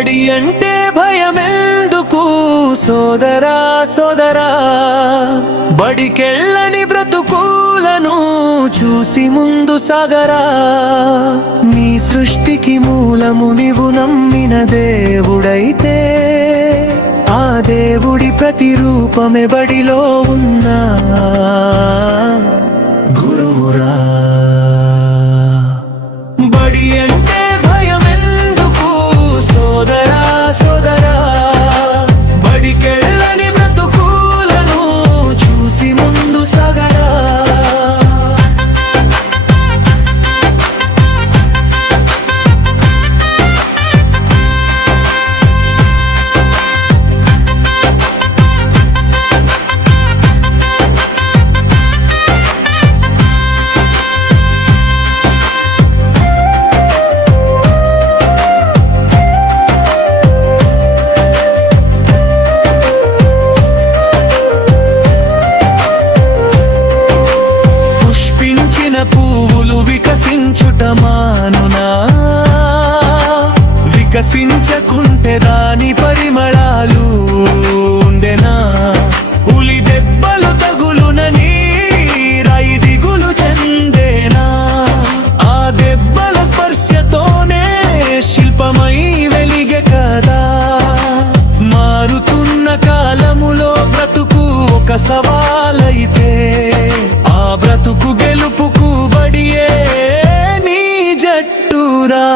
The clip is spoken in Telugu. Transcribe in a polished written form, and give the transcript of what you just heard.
బడి అంటే భయమెందుకు సోదరా సోదరా, బడికెళ్ళని బ్రతుకులను చూసి ముందు సాగరా. నీ సృష్టికి మూలము నీవు నమ్మిన దేవుడైతే ఆ దేవుడి ప్రతిరూపమే బడిలో ఉన్నా గురువురా. బడి అంటే భయమెందుకు సోదరా సోదరా, బడికెళ్ళని బ్రతుకులను చూసి ముందు సాగరా. పువ్వులు వికసించుట మానునా, వికసించకుంటే దాని పరిమళాలు ఉండెనా. ఉలి దెబ్బలు తగులునని రాయి దిగులు చెందేనా, ఆ దెబ్బల స్పర్శతోనే శిల్పమై వెలిగే కదా. మారుతున్న కాలములో బ్రతుకు ఒక సవాలైతే ఆ బ్రతుకు గెలుపుకు బడియే నీ జట్టురా.